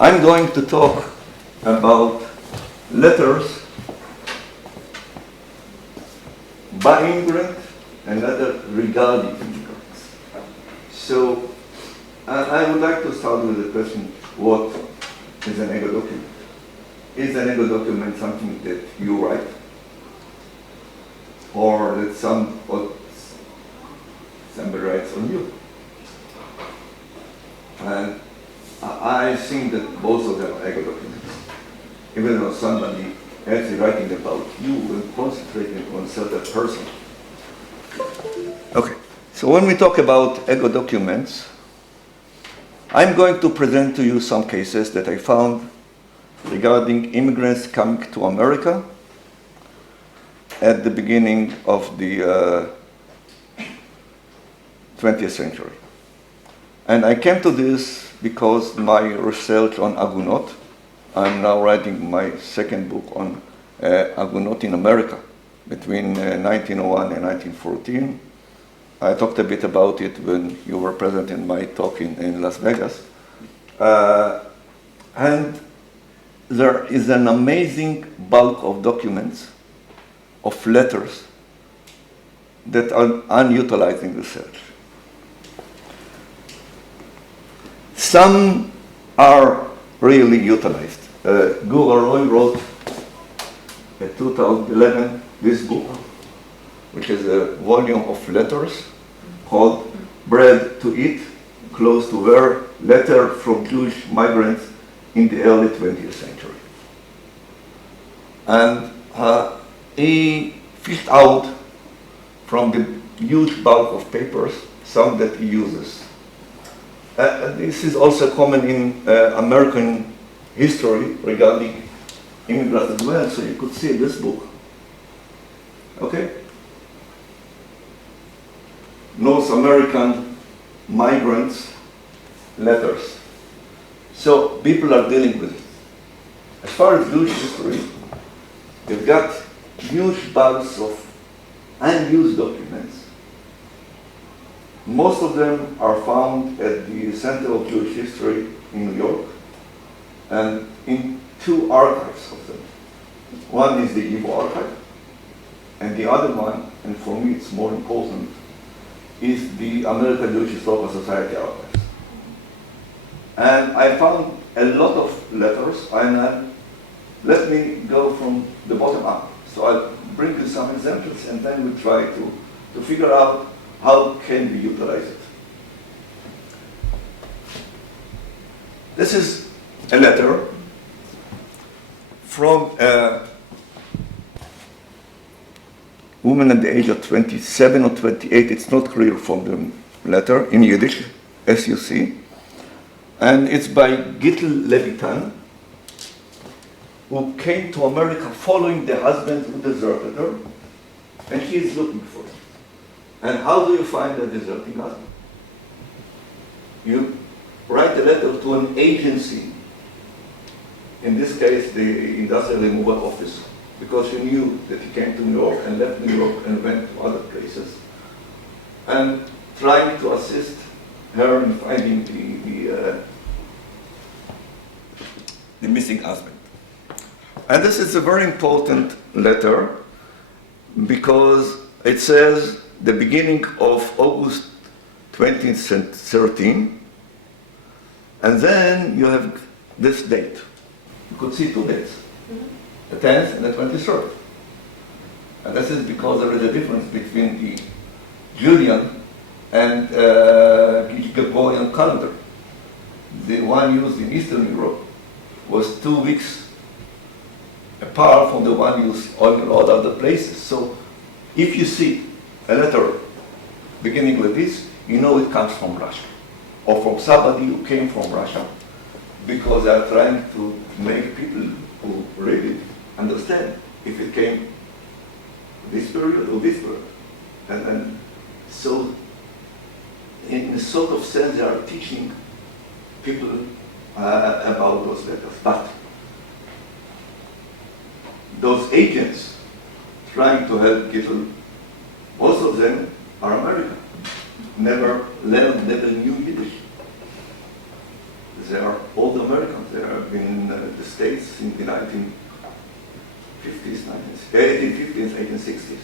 I'm going to talk about letters by immigrants and letters regarding immigrants. So I would like to start with the question, what is an ego document? Is an ego document something that you write? Or that somebody writes on you? And I think that both of them are ego documents. Even though somebody else is writing about you and concentrating on a certain person. Okay, so when we talk about ego documents, I'm going to present to you some cases that I found regarding immigrants coming to America at the beginning of the 20th century. And I came to this because my research on Agunot, I'm now writing my second book on Agunot in America between 1901 and 1914. I talked a bit about it when you were present in my talk in Las Vegas. And there is an amazing bulk of documents, of letters, that are unutilized in research. Some are really utilized. Gura Roy wrote in 2011 this book, which is a volume of letters called Bread to Eat, Clothes to Wear, Letter from Jewish Migrants in the early 20th century. And he fished out from the huge bulk of papers some that he uses. This is also common in American history regarding immigrants as well, so you could see this book. Okay? North American migrants' letters. So people are dealing with it. As far as Jewish history, they've got huge bulks of unused documents. Most of them are found at the Center of Jewish History in New York, and in two archives of them. One is the Hebrew archive, and the other one, and for me it's more important, is the American Jewish Historical Society archives. And I found a lot of letters, and let me go from the bottom up. So I'll bring you some examples, and then we'll try to figure out how can we utilize it. This is a letter from a woman at the age of 27 or 28, it's not clear from the letter, in Yiddish, as you see. And it's by Gittel Levitan, who came to America following the husband who deserted her, and she is looking for him. And how do you find a deserting husband? You write a letter to an agency, in this case the Industrial Removal Office, because you knew that he came to New York and left New York and went to other places, and trying to assist her in finding the missing husband. And this is a very important letter because it says the beginning of August 2013, and then you have this date. You could see two dates, the 10th and the 23rd. And this is because there is a difference between the Julian and Gregorian calendar. The one used in Eastern Europe was 2 weeks apart from the one used in all other places. So if you see a letter beginning with this, you know it comes from Russia, or from somebody who came from Russia, because they are trying to make people who read it understand if it came this period or this period. And so in a sort of sense they are teaching people about those letters. But those agents trying to help people, most of them are American. Leonard never knew Yiddish. they are old Americans. They have been in the States in the 1850s, 1860s,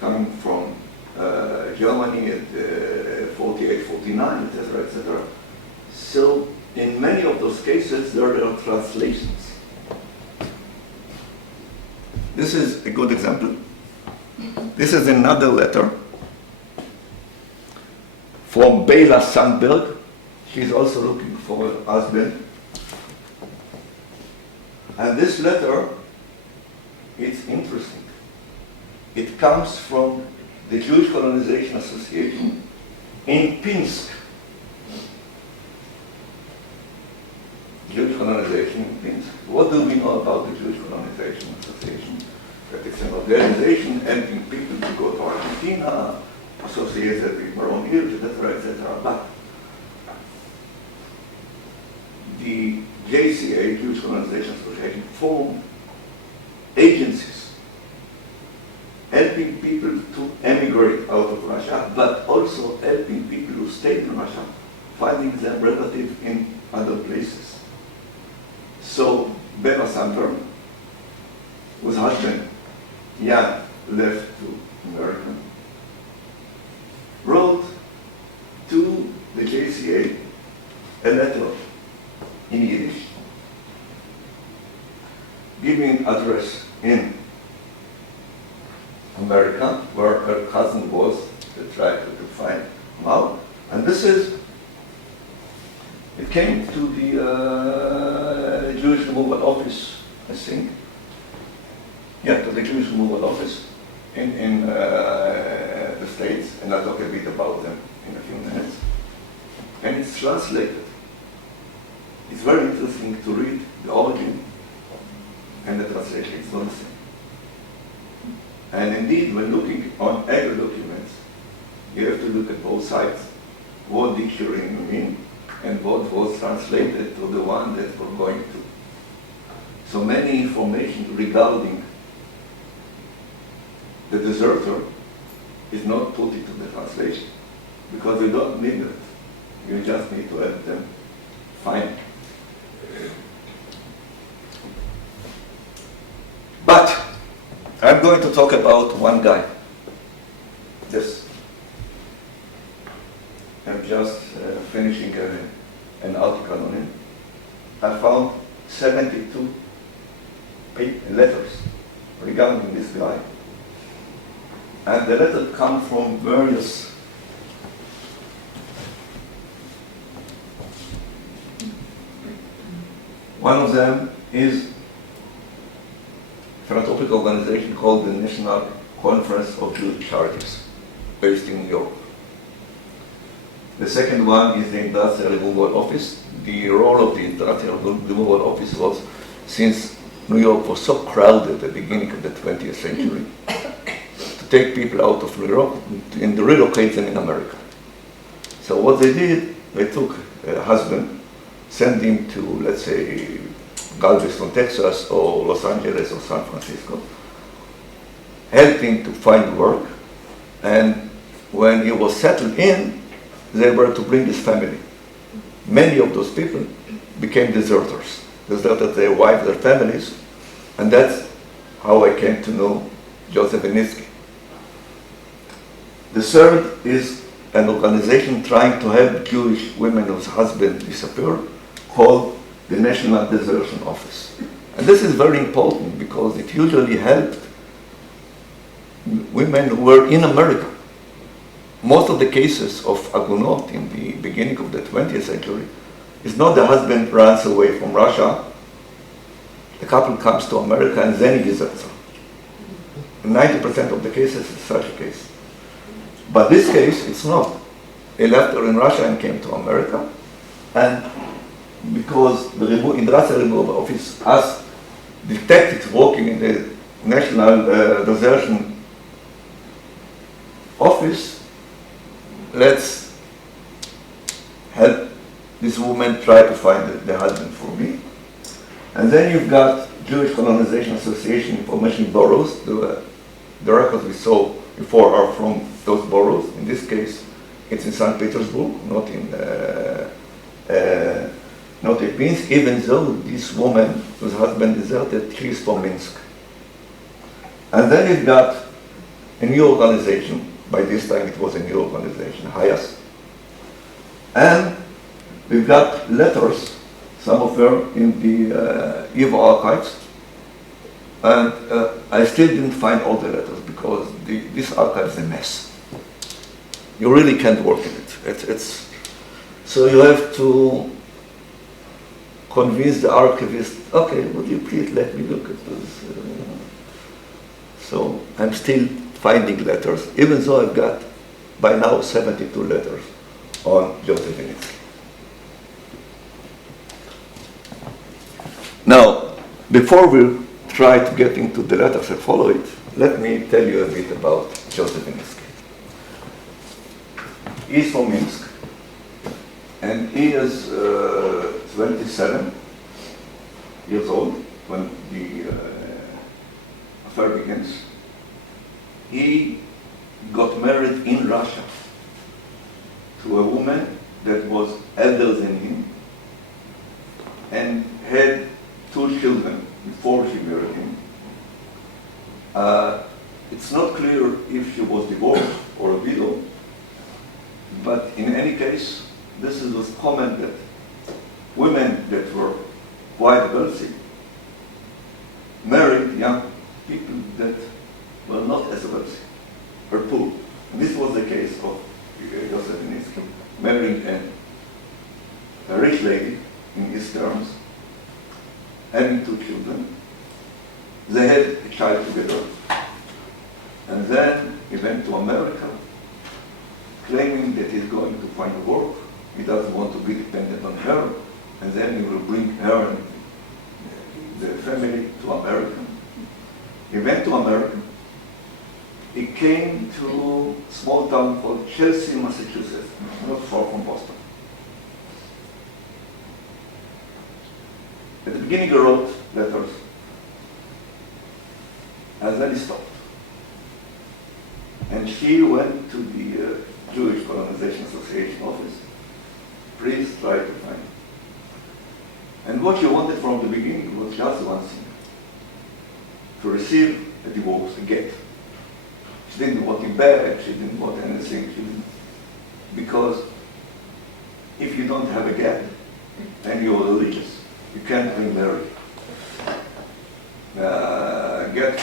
coming from Germany at 48, 49, etc., etc. So in many of those cases, there are translations. This is a good example. This is another letter from Bela Sandberg. She's also looking for a husband. And this letter, it's interesting. It comes from the Jewish Colonization Association in Pinsk. Jewish colonization in Pinsk. What do we know about the Jewish Colonization Association? That it's an organization helping people to go to Argentina, associated with Maroon Hills, etc., etc. But the JCA, Jewish Colonization Association, formed agencies helping people to emigrate out of Russia, but also helping people who stayed in Russia, finding them relatives in other places. So Bela Sandberg, whose husband Jan left to America, wrote to the JCA a letter in Yiddish, giving address in America, where her cousin was, to try to find him out. And this is, it came to the Jewish Removal Office, I think. Yeah, to the Jewish Removal Office in the States, and I'll talk a bit about them in a few minutes. And it's translated. It's very interesting to read the origin and the translation. It's not the same. And indeed, when looking on every document, you have to look at both sides. What dictionary mean, and what was translated to the one that we're going to. So many information regarding the deserter is not put into the translation, because you don't need it. You just need to help them find it. But I'm going to talk about one guy. Yes. I'm just finishing an article on him. I found 72 letters regarding this guy. And the letters come from various one of them is a philanthropic organization called the National Conference of Jewish Charities, based in New York. The second one is the Industrial Removal Office. The role of the Industrial Removal Office was, since New York was so crowded at the beginning of the 20th century, to take people out of New York and relocate them in America. So what they did, they took a husband, sent him to, let's say, Galveston, Texas, or Los Angeles, or San Francisco, helped him to find work, and when he was settled in, they were to bring his family. Many of those people became deserters, deserted their wives, their families, and that's how I came to know Joseph Vinitsky. The third is an organization trying to help Jewish women whose husband disappeared, called the National Desertion Office. And this is very important because it usually helped women who were in America. Most of the cases of agunot in the beginning of the 20th century is not the husband runs away from Russia, the couple comes to America and then he deserts her. In 90% of the cases it's such a case. But this case, it's not. They left her in Russia and came to America, and because the Industrial Removal Office asked detectives working in the National Desertion Office, let's help this woman try to find the husband for me. And then you've got Jewish Colonization Association information bureaus. The records we saw before are from those bureaus. In this case, it's in St. Petersburg, not in Now it means even though this woman whose husband deserted, she is from Minsk. And then it got a new organization. By this time it was a new organization, Hayas. And we've got letters, some of them in the Evo archives. And I still didn't find all the letters because this archive is a mess. You really can't work in it. So you have to convince the archivist, okay, would you please let me look at this? So I'm still finding letters, even though I've got by now 72 letters on Joseph Vinitsky. Now, before we try to get into the letters and follow it, let me tell you a bit about Joseph Vinitsky. He's from Minsk, and he is 27 years old when the affair begins. He got married in Russia to a woman that was elder than him and had 2 children before she married him. It's not clear if she was divorced or a widow, but in any case, this was common that women that were quite wealthy married young people that were not as wealthy or poor. And this was the case of Joseph Vinitsky, marrying a rich lady in his terms, having 2 children. They had a child together. And then he went to America, claiming that he's going to find work. He doesn't want to be dependent on her. And then he will bring her and the family to America. He went to America. He came to a small town called Chelsea, Massachusetts, not far from Boston. At the beginning he wrote letters, and then he stopped. And she went to the Jewish Colonization Association office. Please try to find it. And what she wanted from the beginning was just one thing: to receive a divorce, a get. She didn't want him back, she didn't want anything, because if you don't have a get, and you're religious, you can't remarry. Get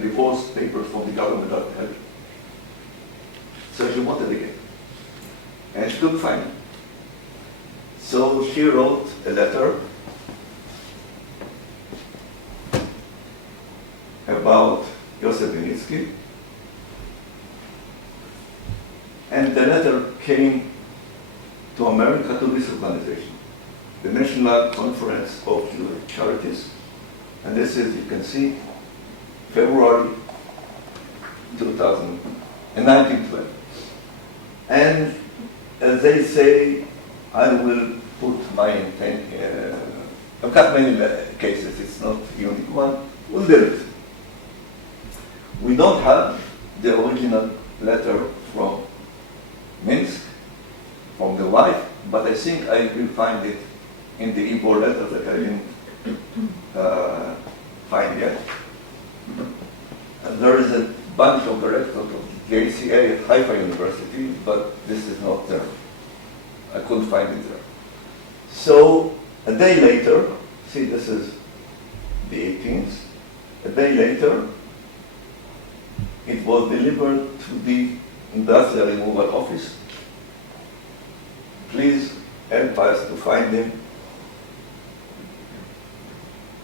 divorce papers from the government doesn't help. So she wanted a get, and she couldn't find it. So she wrote a letter about Joseph Vinitsky, and the letter came to America, to this organization, the National Conference of Jewish Charities, and this is, you can see, February 1912. And as they say, I will put my intent, I've got many cases, it's not a unique one, we'll do it. We don't have the original letter from Minsk, from the wife, but I think I will find it in the Igbo letter that I didn't find yet. And there is a bunch of directors of the JCA at Haifa University, but this is not there. I couldn't find it there. So a day later, see, this is the 18th, a day later, it was delivered to the Industrial Removal Office. Please help us to find him.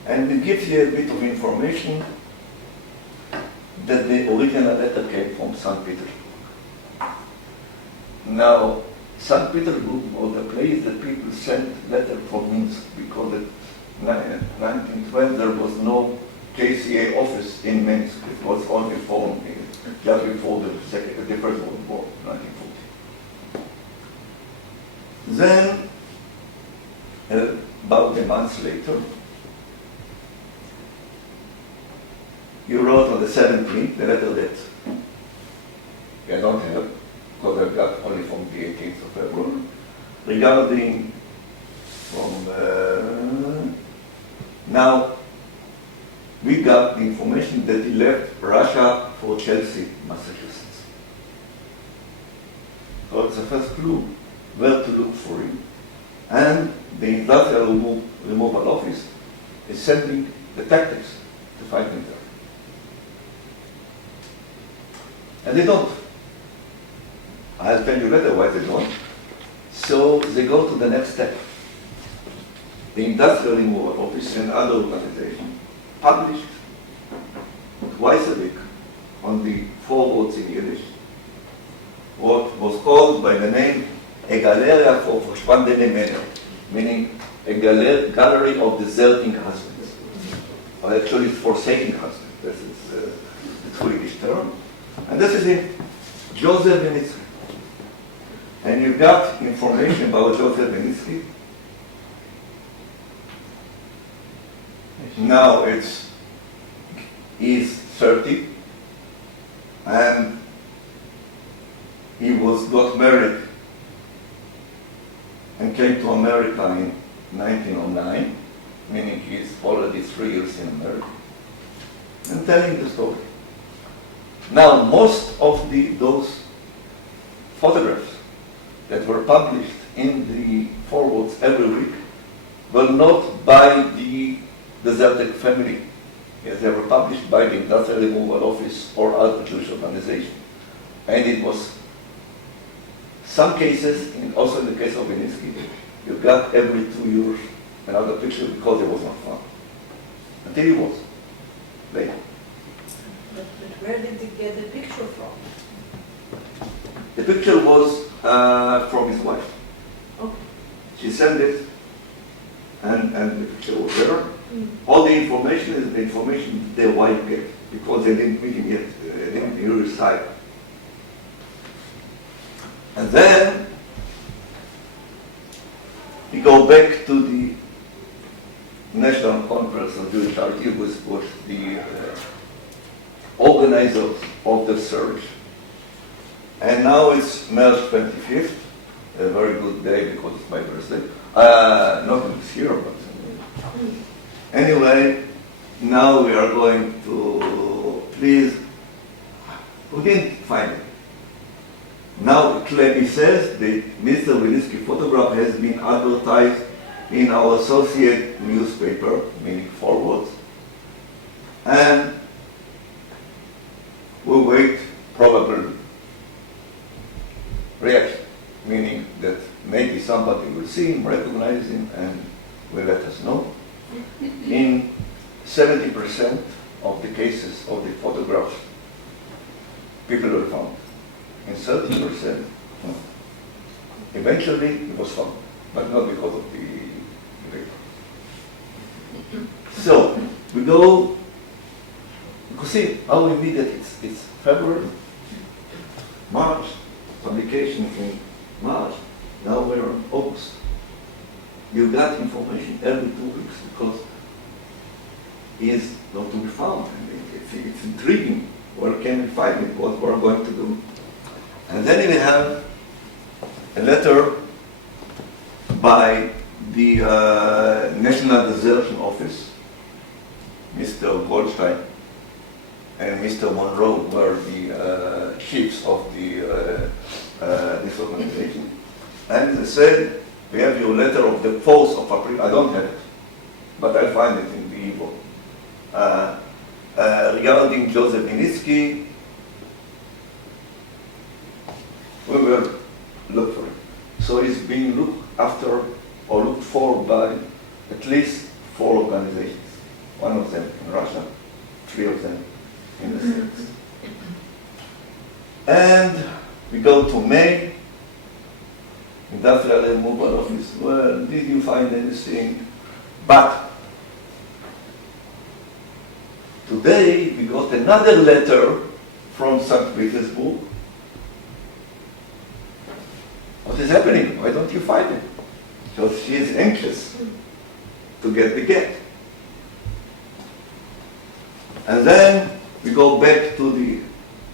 And it gives you a bit of information that the original letter came from St. Petersburg. Now, St. Petersburg was the place that people sent letters from Minsk, because in 1912 there was no JCA office in Minsk. It was only formed just before the First World War, 1940. Then, about a month later, you wrote on the 17th the letter that I don't have, because I got only from the 18th of February, regarding from Now, we got the information that he left Russia for Chelsea, Massachusetts. So it's the first clue where to look for him. And the Industrial Removal Office is sending detectives to find him there. And they don't. I'll tell you later why they don't. So they go to the next step. The Industrial Removal Office and other organizations published twice a week on the forwards in Yiddish what was called by the name a Galeria for verschwundene Männer, meaning a gallery of deserting husbands. Or actually forsaking husbands. This is the Swedish term. And this is in Joseph Vinitsky. And you've got information about Joseph Vinitsky. Now he's 30, and he got married and came to America in 1909, meaning he's already 3 years in America, and telling the story. Now, most of those photographs that were published in the forwards every week were not by the deserted family. Yes, they were published by the Industrial Removal Office or other Jewish organization. And it was some cases, and also in the case of Vinitsky, you got every 2 years another picture because it was not found. Until it was. Later. But where did he get the picture from? The picture was from his wife. Okay. She sent it, and the picture was there. All the information is the information their wife gave, because they didn't meet him yet, they didn't hear his side. And then we go back to the National Conference of Jewish Archivists, which was the organizers of the search. And now it's March 25th, a very good day because it's my birthday. Not this year, but anyway, now we are going to, please, we didn't find it. Now he says that Mr. Vinitsky photograph has been advertised in our associate newspaper, meaning forwards, and we wait probable reaction, meaning that maybe somebody will see him, recognize him, and will let us know. In 70% of the cases of the photographs, people were found. In 30%, no. Eventually, it was found, but not because of the paper. So, we go, you can see how immediate it's February, March, publication in March, now we're in August. You got information every 2 weeks because he is not to be found. It's intriguing. Where can we find it? What we're going to do? And then we have a letter by the National Desertion Office. Mr. Goldstein and Mr. Monroe were the chiefs of this organization. And they said, we have your letter of the 4th of April. I don't have it, but I'll find it in the e-book. Regarding Joseph Vinitsky, we will look for it. So he's being looked after or looked for by at least 4 organizations. 1 of them in Russia, 3 of them in the States. And we go to May, Industrial Removal Office. Well, did you find anything? But today we got another letter from St. Petersburg. What is happening? Why don't you find it? Because she is anxious to get the get. And then we go back to the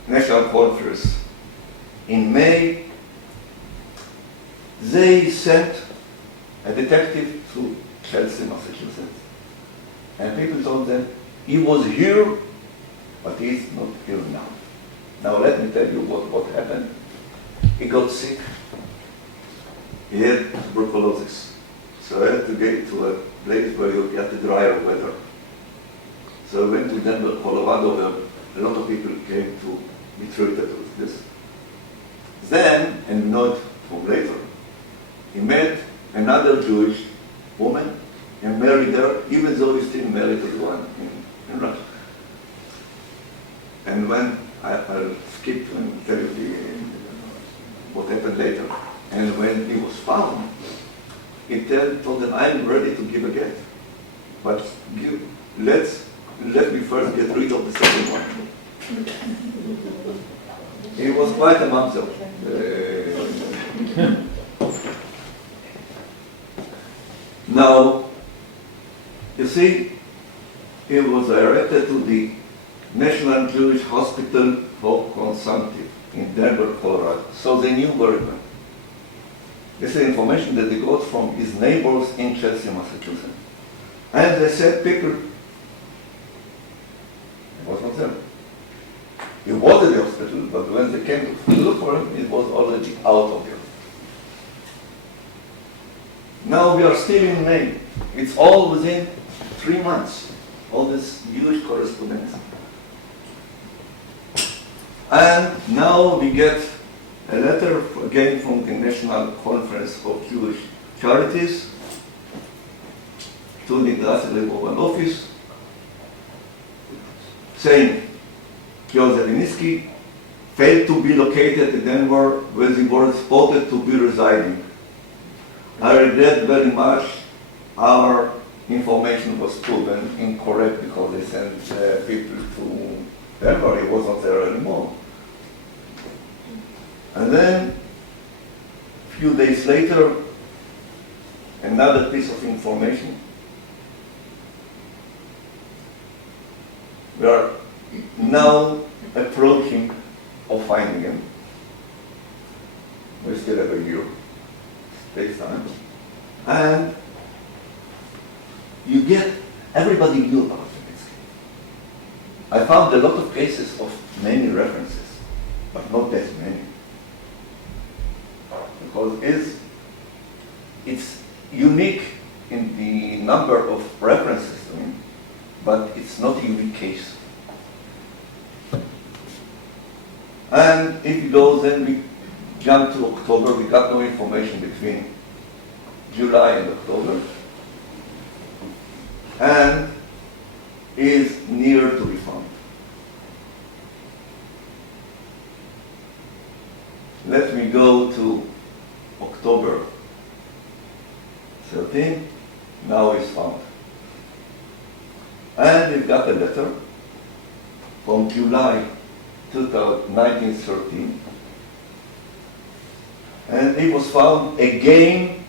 National Conference. In May, they sent a detective to Chelsea, Massachusetts. And people told them, he was here, but he's not here now. Now let me tell you what happened. He got sick. He had tuberculosis. So I had to get to a place where you get the drier weather. So I went to Denver, Colorado, where a lot of people came to be treated with this. Then, and not from later, he met another Jewish woman and married her, even though he still married the one in Russia. And when I'll skip and tell you what happened later. And when he was found, he told them, I'm ready to give a get. But let me first get rid of the second one. He was quite a mamzer. Now, you see, he was directed to the National Jewish Hospital for Consumptive in Denver, Colorado. So they knew very well. This is information that they got from his neighbors in Chelsea, Massachusetts. And they said, people, it was not them. He was at the hospital, but when they came to look for him, it was already out of the hospital. Now we are still in May. It's all within 3 months, all this huge correspondence. And now we get a letter again from the National Conference of Jewish Charities to the Galilee office saying Joseph Iniski failed to be located in Denver where he was reported to be residing. I regret very much our information was proven incorrect because they sent people to Denver. He wasn't there anymore. And then, a few days later, another piece of information. We are now approaching of finding him. We still have a year. It takes time. And you get, everybody knew about it. I found a lot of cases of many references, but not that many. Because it's unique in the number of references to him, but it's not a unique case. And if you go, then we jump to October. We got no information between July and October. And is near to be found. Let me go to October 13, now is found. And we've got a letter from July 1913, and he was found again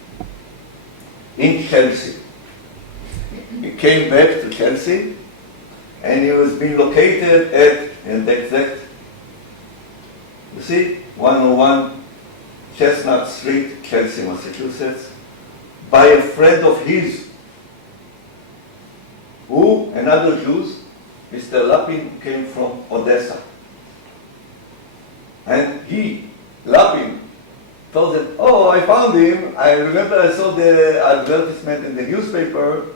in Chelsea. He came back to Chelsea, and he was being located at, and the exact, you see, 101 Chestnut Street, Chelsea, Massachusetts, by a friend of his, who, another Jew, Mr. Lapin, came from Odessa. And he, Lapin, told them, oh, I found him. I remember I saw the advertisement in the newspaper.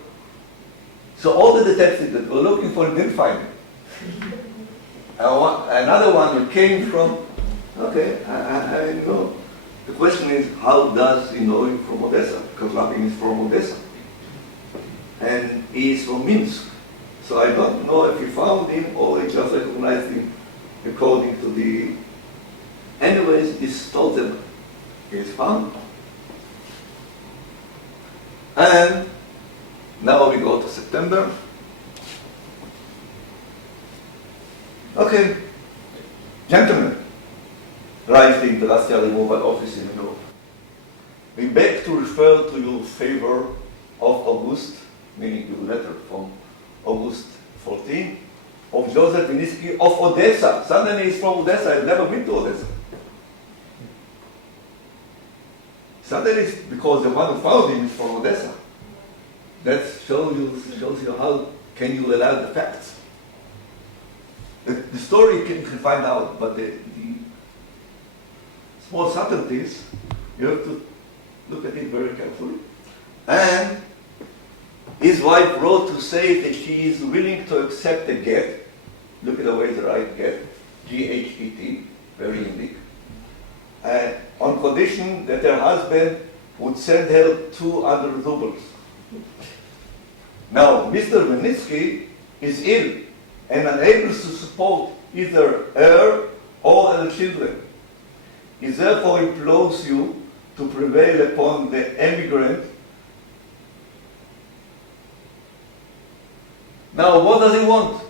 So all the detectives that were looking for him didn't find him. Another one who came from, okay, I know. The question is, how does he know him from Odessa? Because Lapin is from Odessa. And he is from Minsk. So I don't know if he found him or he just recognized him according to the... Anyways, this told them he is found. And now we go to September. Okay, gentlemen, writes the Industrial Removal Office in Europe. We beg to refer to your favor of August, meaning your letter from August 14, of Joseph Iniski of Odessa. Suddenly he's from Odessa. I've never been to Odessa. Suddenly it's because the one who found him is from Odessa. That shows you how can you allow the facts? The story you can find out, but the small subtleties, you have to look at it very carefully. And his wife wrote to say that she is willing to accept a get. Look at the way they write get, G-H-E-T, very unique. On condition that her husband would send her 200 rubles. Now, Mr. Vinitsky is ill and unable to support either her or her children. He therefore implores you to prevail upon the emigrant. Now, what does he want?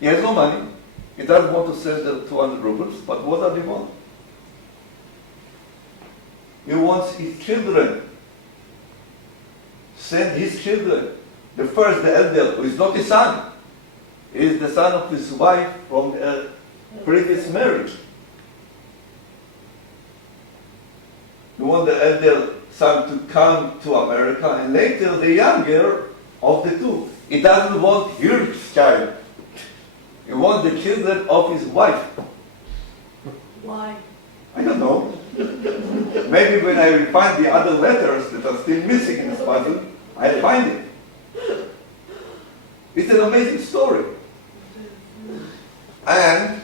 He has no money. He doesn't want to send her 200 rubles, but what does he want? He wants his children. Send his children. The first, the elder, who is not his son, is the son of his wife from a previous marriage. You want the elder son to come to America, and later the younger of the two. He doesn't want his child. He wants the children of his wife. Why? I don't know. Maybe when I will find the other letters that are still missing in this puzzle, I'll find it. It's an amazing story. And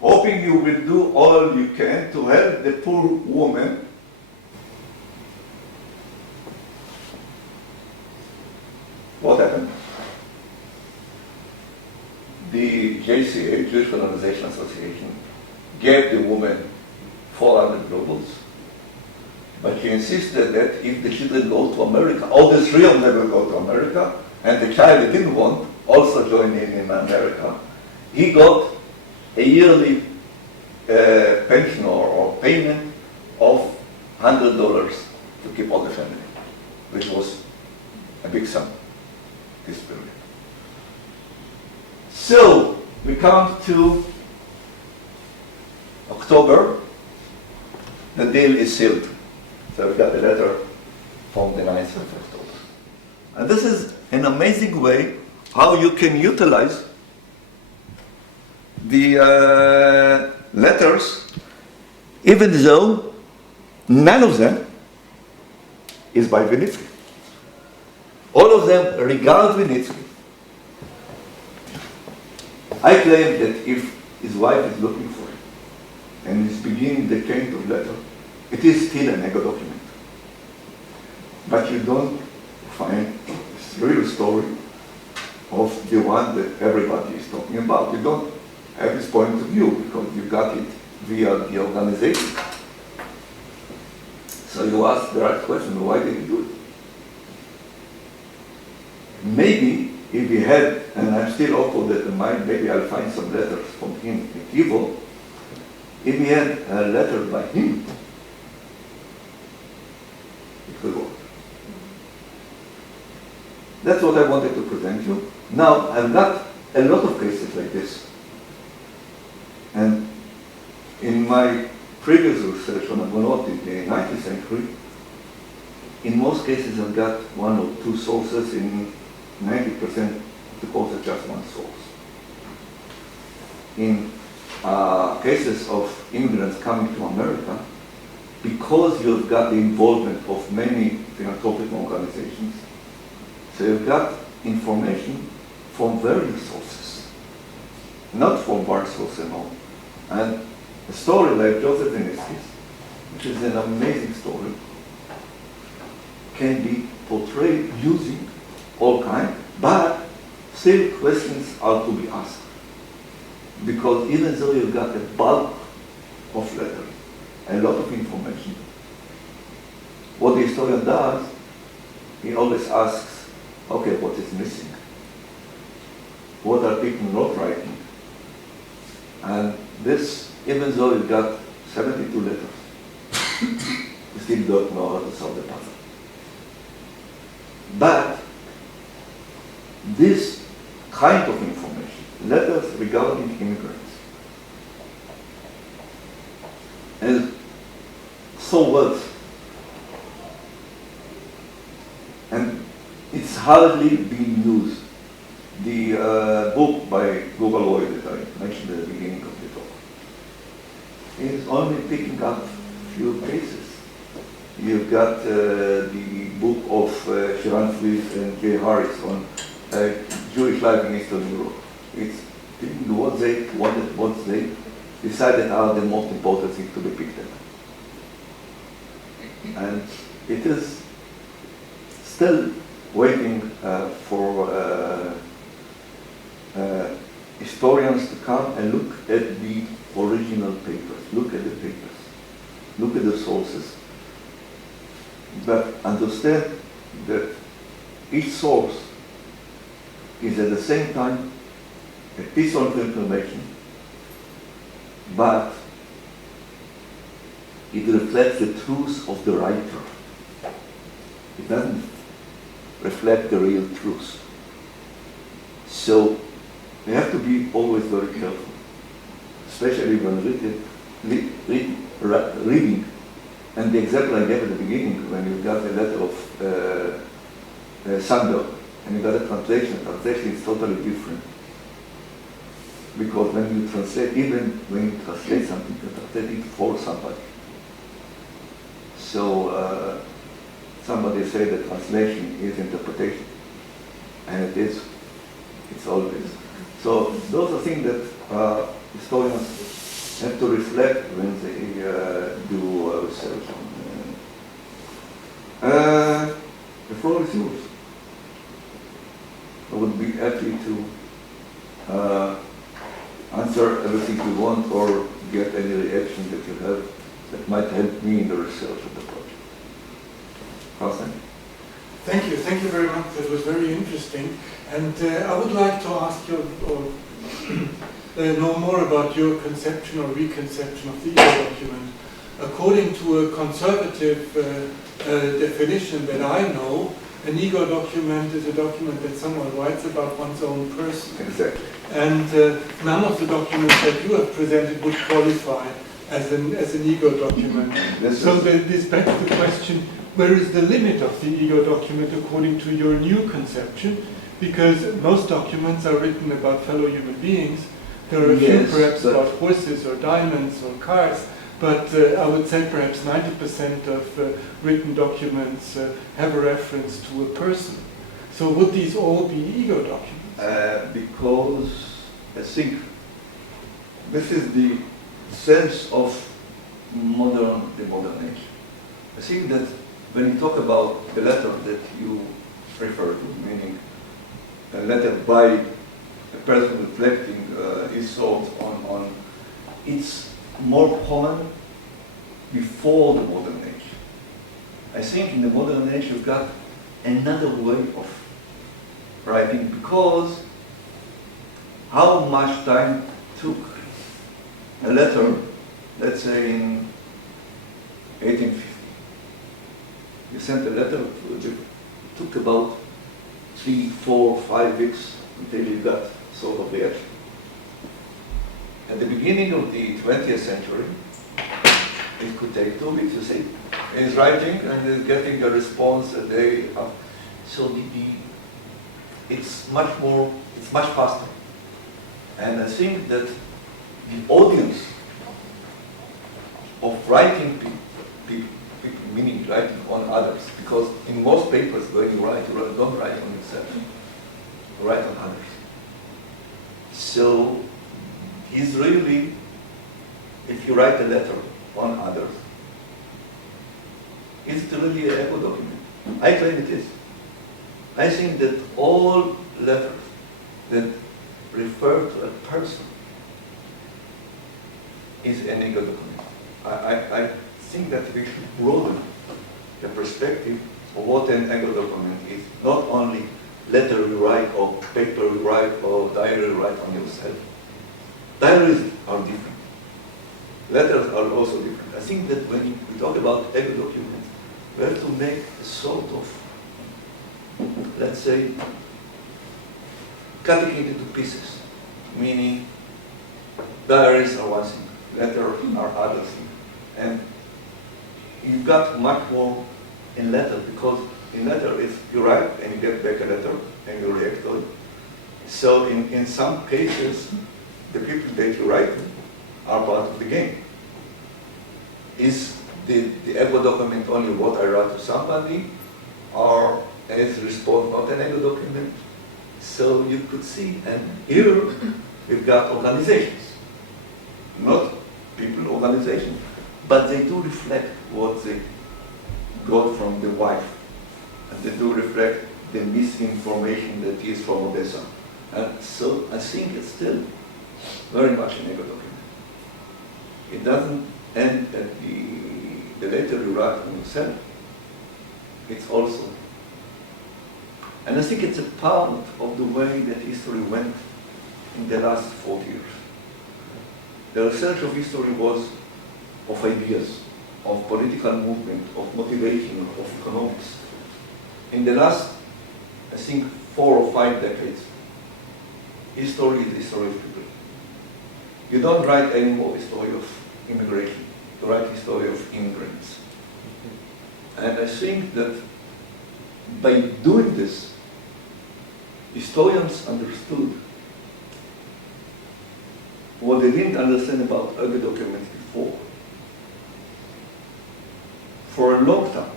hoping you will do all you can to help the poor woman. What happened? The JCA, Jewish Colonization Association, gave the woman 400 rubles, but she insisted that if the children go to America, all the three of them will go to America, and the child he didn't want also joined in America. He got a yearly pension or payment of $100 to keep all the family, which was a big sum this period. So we come to October, the deal is sealed. So we got a letter from the 9th of October. And this is an amazing way how you can utilize the letters, even though none of them is by Vinitsky. All of them regard Vinitsky. I claim that if his wife is looking for him and is beginning the chain of letter, it is still an ego document. But you don't find this real story of the one that everybody is talking about. You don't have this point of view because you got it via the organization. So you ask the right question, why did he do it? Maybe if he had, and I'm still hopeful that in mind, maybe I'll find some letters from him in Kivo. If he had a letter by him, it could work. That's what I wanted to present you. Now, I've got a lot of cases like this. And in my previous research on Agonot in the 19th century, in most cases I've got one or two sources. In 90% of the courses, just one source. In cases of immigrants coming to America, because you've got the involvement of many philanthropic organizations, so you've got information from various sources, not from one source alone. And a story like Joseph Vinitsky's, which is an amazing story, can be portrayed using all kinds, but still questions are to be asked. Because even though you've got a bulk of letters, a lot of information, what the historian does, he always asks, okay, what is missing? What are people not writing? And this, even though you've got 72 letters, you still don't know how to solve the puzzle. But this kind of information, letters regarding immigrants, is so worth. And it's hardly being used. The book by Google Lloyd that I mentioned at the beginning of the talk is only picking up a few cases. You've got the book of Sharon Fries and Jay Harris on Jewish life in Eastern Europe. It's what they wanted, what they decided are the most important things to be picked up. And it is still waiting for historians to come and look at the original papers, look at the papers, look at the sources, but understand that each source is at the same time a piece of information, but it reflects the truth of the writer. It doesn't reflect the real truth. So we have to be always very careful, especially when reading. And the example I gave at the beginning, when you got a letter of Sandberg, and you got a translation is totally different. Because when you translate, even when you translate something, you translate it for somebody. So somebody said that translation is interpretation, and it is. It's always. So those are things that historians have to reflect when they do research. The floor is yours. I would be happy to answer everything you want or get any reaction that you have that might help me in the research of the project. Carsten? Thank you very much. That was very interesting. And I would like to ask you, or know more about your conception or reconception of the ego document. According to a conservative definition that I know, an ego document is a document that someone writes about one's own person. Exactly. And none of the documents that you have presented would qualify as an ego document. So this begs the question, where is the limit of the ego document according to your new conception? Because most documents are written about fellow human beings. There are a few perhaps about horses or diamonds or cars, but I would say perhaps 90% of written documents have a reference to a person. So would these all be ego documents? Because I think this is the sense of the modern age. I think that when you talk about the letter that you refer to, meaning a letter by a person reflecting his thoughts on it's more common before the modern age. I think in the modern age you've got another way of writing, because how much time took a letter, let's say in 1850. You sent a letter, it took about 3, 4, 5 weeks until you got sort of reaction. At the beginning of the 20th century, it could take 2 weeks, you see. He's writing and he's getting a response a day after. So it's much faster. And I think that the audience of writing people, meaning writing on others, because in most papers when you write, you don't write on yourself, you write on others. So he's really, if you write a letter on others, is it really an echo document? I claim it is. I think that all letters that refer to a person is an ego document. I think that we should broaden the perspective of what an ego document is. Not only letter you write or paper you write or diary you write on yourself. Diaries are different. Letters are also different. I think that when we talk about ego documents, we have to make a sort of, let's say, cutting it into pieces. Meaning, diaries are one thing, letters are other thing. And you've got much more in letters because in letter is you write and you get back a letter and you react to it. So in some cases, the people that you write to are part of the game. Is the ego document only what I write to somebody, or is response not an ego document? So you could see, and here we've got organizations, not people organizations, but they do reflect what they got from the wife, and they do reflect the misinformation that is from Odessa. And so I think it's still very much an ego document. It doesn't end at the letter you write on yourself. It's also, and I think it's a part of the way that history went in the last 40 years. The research of history was of ideas, of political movement, of motivation, of economics. In the last, I think, 4 or 5 decades, history is history of people. You don't write anymore history of immigration. You write history of immigrants. And I think that by doing this, historians understood what they didn't understand about other documents before. For a long time,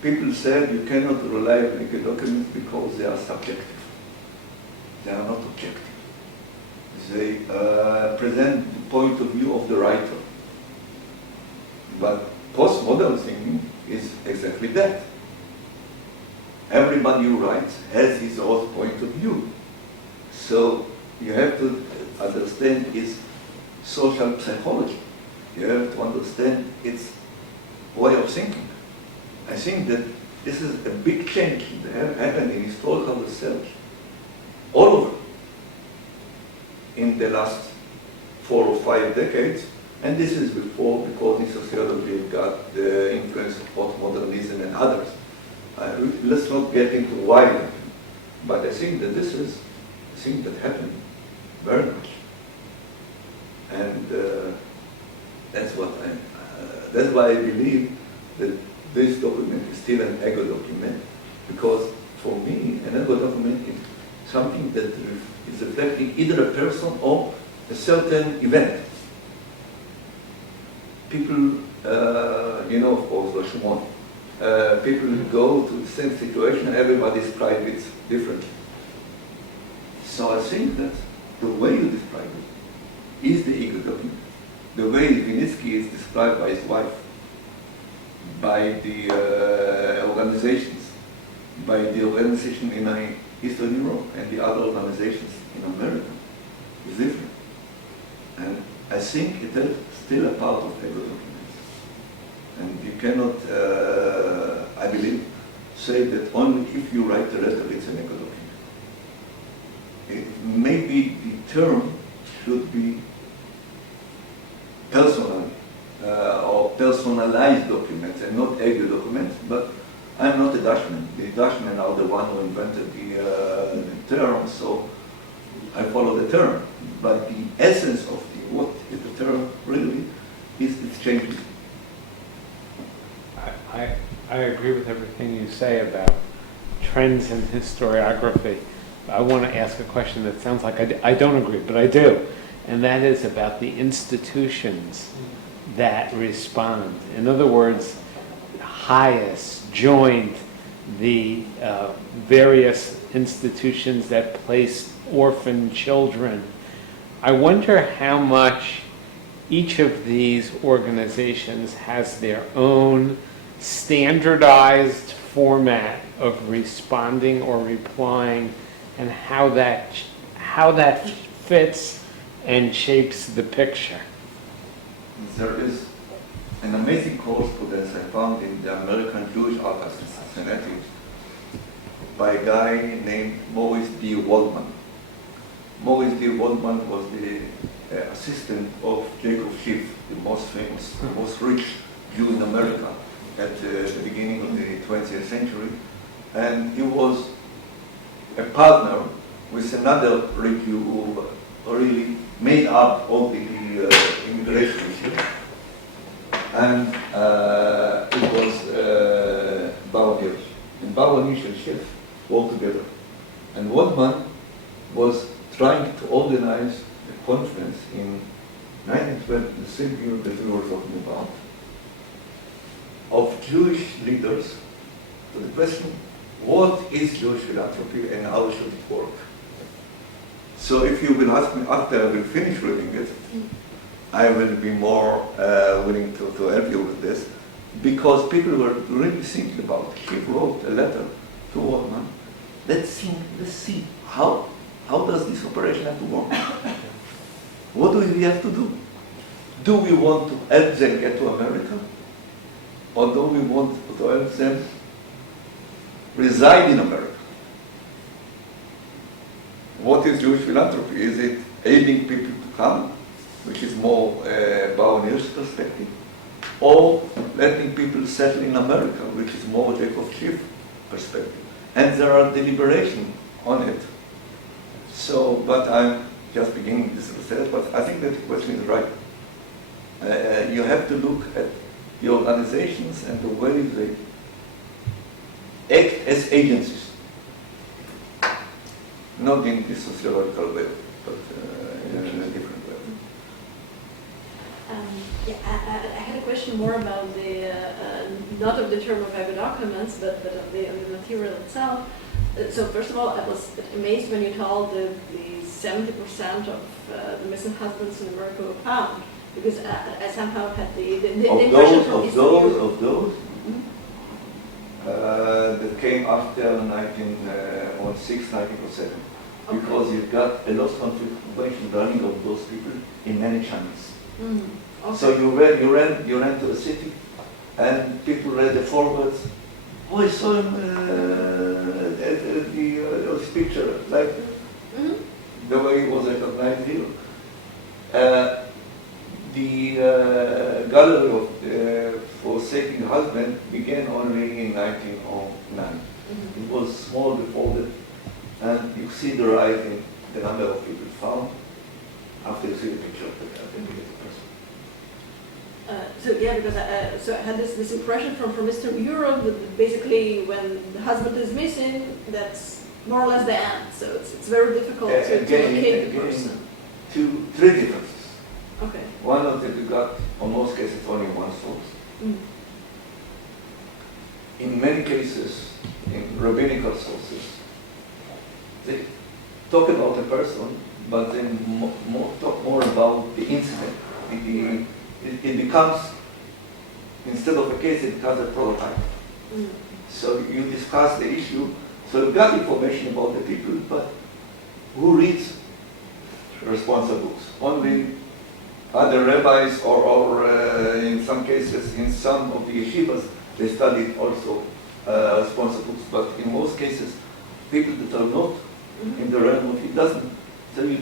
people said you cannot rely on legal documents because they are subjective. They are not objective. They present the point of view of the writer. But postmodern thinking is exactly that. Everybody who writes has his own point of view. So you have to understand its social psychology. You have to understand its way of thinking. I think that this is a big change that happened in historical research all over in the last 4 or 5 decades, and this is before, because in sociology you've got the influence of postmodernism and others. Let's not get into why, but I think that this is a thing that happened very much, and that's why I believe that this document is still an ego document, because for me, an ego document is something that is reflecting either a person or a certain event. People, of course, Rashomon, people go to the same situation and everybody describes it differently. So I think that the way you describe it is the ego document. The way Vinitsky is described by his wife, by the organizations, by the organization in Eastern Europe and the other organizations in America is different. And I think it is still a part of ego documents. And you cannot, I believe, say that only if you write a letter it's an ego document. Maybe the term should be personal or personalized documents and not ego documents, but I'm not a Dutchman. The Dutchmen are the one who invented the term, so I follow the term. But the essence of what is the term really is it's changing. I agree with everything you say about trends in historiography. I want to ask a question that sounds like I don't agree, but I do. And that is about the institutions that respond. In other words, Hayes joined the various institutions that place orphan children. I wonder how much each of these organizations has their own standardized format of responding or replying, and how that fits and shapes the picture. There is an amazing correspondence I found in the American Jewish Archives in Cincinnati by a guy named Morris D. Waldman. Morris D. Waldman was the assistant of Jacob Schiff, the most famous, the most rich Jew in America at the beginning of the 20th century. And he was a partner with another rich Jew who really made up all the immigration issue. And it was and Bauernischen Chef all together. And Waldman was trying to organize a conference in 1912, the same year that we were talking about, of Jewish leaders to the question, what is Jewish philanthropy and how should it work? So if you will ask me after I will finish reading it, I will be more willing to help you with this, because people were really thinking about it. He wrote a letter to Waldman. Let's see how does this operation have to work? What do we have to do? Do we want to help them get to America? Or do we want to help them reside in America? What is Jewish philanthropy? Is it aiding people to come, which is more Bauernist perspective, or letting people settle in America, which is more Jacob Schiff perspective? And there are deliberations on it. So, but I'm just beginning this research, but I think that the question is right. You have to look at the organizations and the way they act as agencies. Not in the sociological way, but in a different way. I had a question more about the, not of the term of Bible documents, but of the material itself. So first of all, I was amazed when you told the 70% of the missing husbands in America were found, because I somehow had the impression from Eastern Europe. Of those that came after 1906, 1907, because you got a lot of confirmation learning of those people in many channels. Okay. So you ran to the city, and people read the forwards. Oh, I saw him at the picture, like the way he was recognized here. The Gallery of Forsaking Husband began only in 1909. It was small before that, and you see the rise in the number of people found after you see the picture of the person. Because I had this impression from Eastern Europe that basically when the husband is missing, that's more or less the end. So it's very difficult to locate the person. Three differences. Okay. One of them you got, on most cases, only one source. In many cases, in rabbinical sources, they talk about a person, but they talk more about the incident. It becomes, instead of a case, it becomes a prototype. So you discuss the issue, so you got information about the people, but who reads responsible books? Only other rabbis, or in some cases, in some of the yeshivas, they studied also responsible books, but in most cases, people that are not in the realm of it doesn't. So you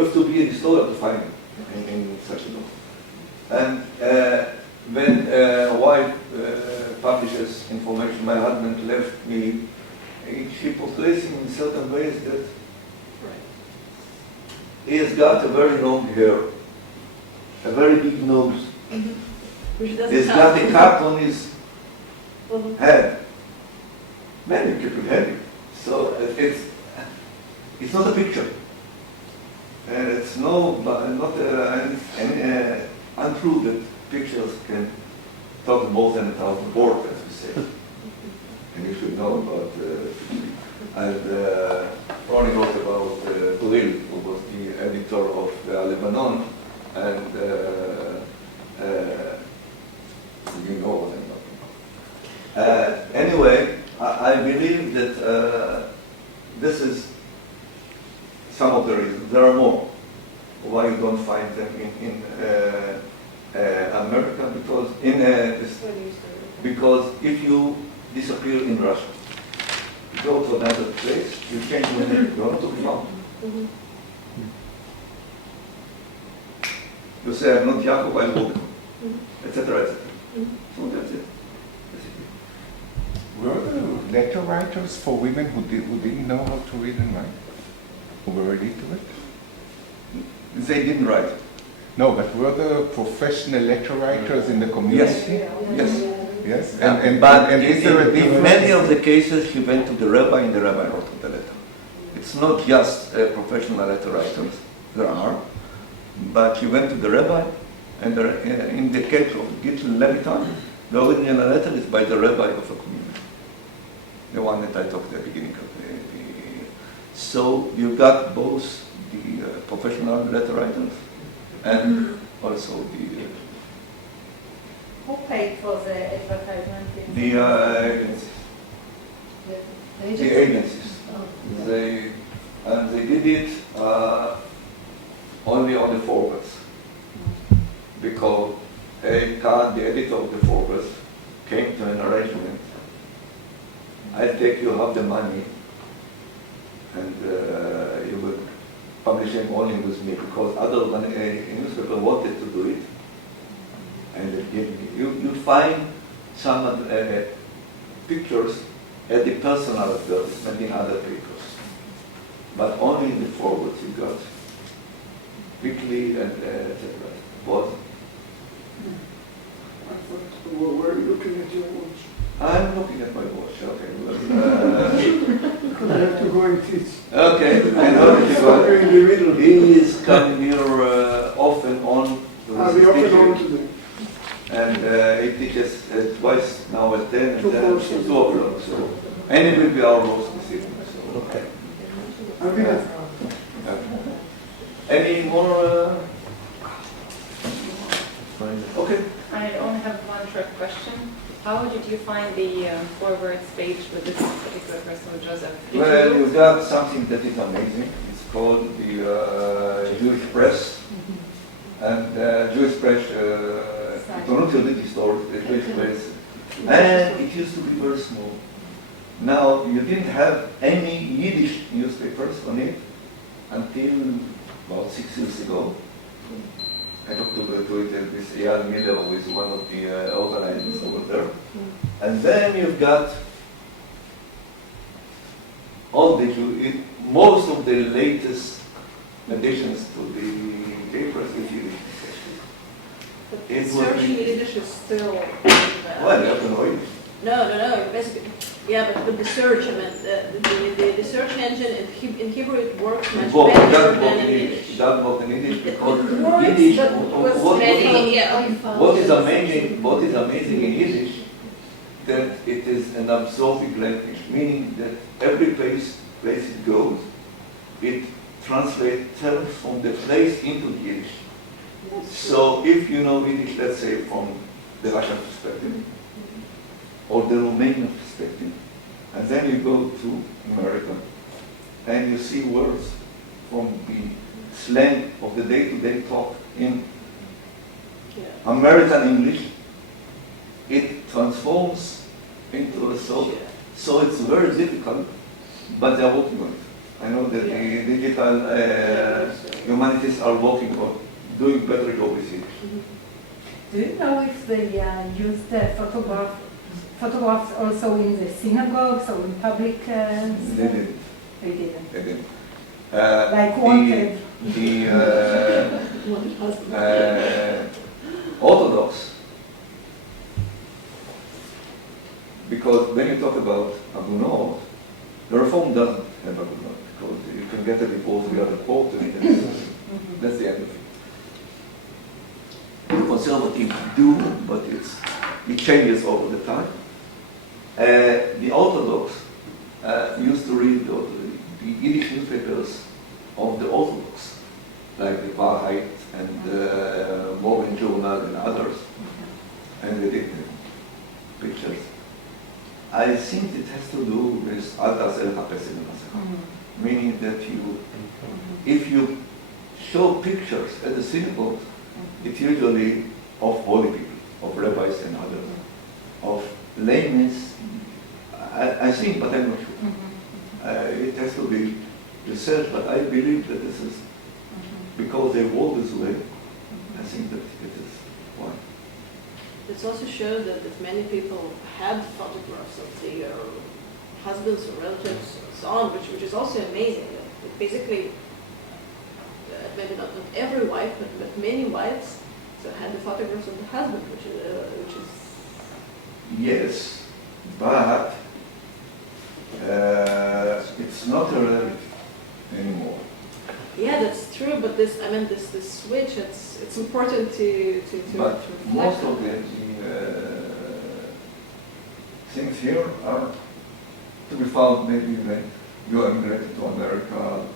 have to be a historian to find it in such a book. And when a wife publishes information, my husband left me, she portrays him in certain ways that he has got a very long hair, a very big nose. He's got a cap on his head. Many people have it. So it's not a picture. And it's untrue that pictures can talk more than 1,000 words, as we say. And you should know about and Ronnie wrote about Turil, who was the editor of Lebanon, and you know what I'm talking about. Anyway, I believe that this is some of the reasons. There are more why you don't find them in America, because if you disappear in Russia, you go to another place, you change your name, you are not to be found. You say, I'm not Yaakov, I'm Reuben, etc., etc. So that's it. Were there letter writers for women who didn't know how to read and write? Who were illiterate? They didn't write. No, but were there professional letter writers in the community? Yes. Yes? But and is there a in difference? many of the cases, he went to the rabbi and the rabbi wrote the letter. It's not just professional letter writers, there are, but he went to the rabbi, and in the case of Gittel Levitan, the original letter is by the rabbi of a community, the one that I talked at the beginning of the so you got both the professional letter writers and also the Who paid for the advertisement? the agencies. Oh. They did it only on the forwards because the editor of the forwards came to an arrangement. I'll take you half the money and you will publish them only with me because other newspaper wanted to do it. And you find some pictures at the personal advertisement in other papers, but only in the forwards you got weekly and etc. What? Where are you looking at your watch? I'm looking at my watch. Okay. Well, Because I have to go and teach. okay. I know that Somewhere in the middle. he is coming here off and on. I'll be off and on today. And he teaches twice now at 10 and Two then courses. 2 o'clock. So, and it will be our host this evening. So. Okay. I'll be there. Any more? Okay. I only have one short question. How did you find the forwards page with this particular person, Joseph? Did Well, you you got something that is amazing. It's called the Jewish Press. And Jewish Press, עיתונות יהודית היסטורית, the Jewish Press. And it used to be very small. Now, you didn't have any Yiddish newspapers on it until about 6 years ago. I talked to it, this Eyal Miller, who is one of the organizers over there. And then you've got all most of the latest additions to the papers with Yiddish. But It would search in be- Yiddish is still. Well, you have to know Yiddish. No. Basically, yeah, but the search, I mean, the search engine in Hebrew it works much It works, better doesn't than work in in Yiddish. Yiddish. It doesn't work in Yiddish because It works, Yiddish, but what is amazing in Yiddish, that it is an absorbing language, meaning that every place it goes, it translates terms from the place into Yiddish. So if you know Yiddish, let's say from the Russian perspective, or the Romanian perspective, and then you go to America, and you see words from the slang of the day-to-day talk in Yeah. American English, it transforms into a soap. So it's very difficult, but they're working on it. I know that the digital humanities are working on doing better job with it. Do you know if they used photographs also in the synagogues or in public? They did. They didn't. They did. Like wanted. The Orthodox, because when you talk about Agunot, the Reform doesn't have Agunot, because you can get a report via the court, and that's the end of it. The conservatives do, but it changes all the time. The Orthodox used to read the Yiddish newspapers of the Orthodox, like the Wahrheit and the Morning Journal and others, and they did pictures. I think it has to do with Adas el Hapesim, meaning that if you show pictures at the synagogue, it's usually of holy people, of rabbis and others, of laymen. I think, but I'm not sure. It has to be researched, but I believe that this is because they walk this way. I think that it is why. It also shows that many people had photographs of their husbands or relatives and so on, which is also amazing. That basically, maybe not every wife, but many wives so had the photographs of the husband, which is yes, but it's not a reality anymore. Yeah, that's true, but this, I mean, this switch, it's important to But reflect most on. of the things here are to be found maybe when you emigrated to America,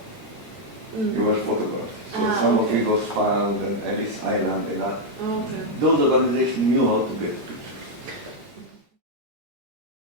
you were photographed. So some of Okay. it was found in Ellis Island, a lot. Okay. Those organizations knew how to get to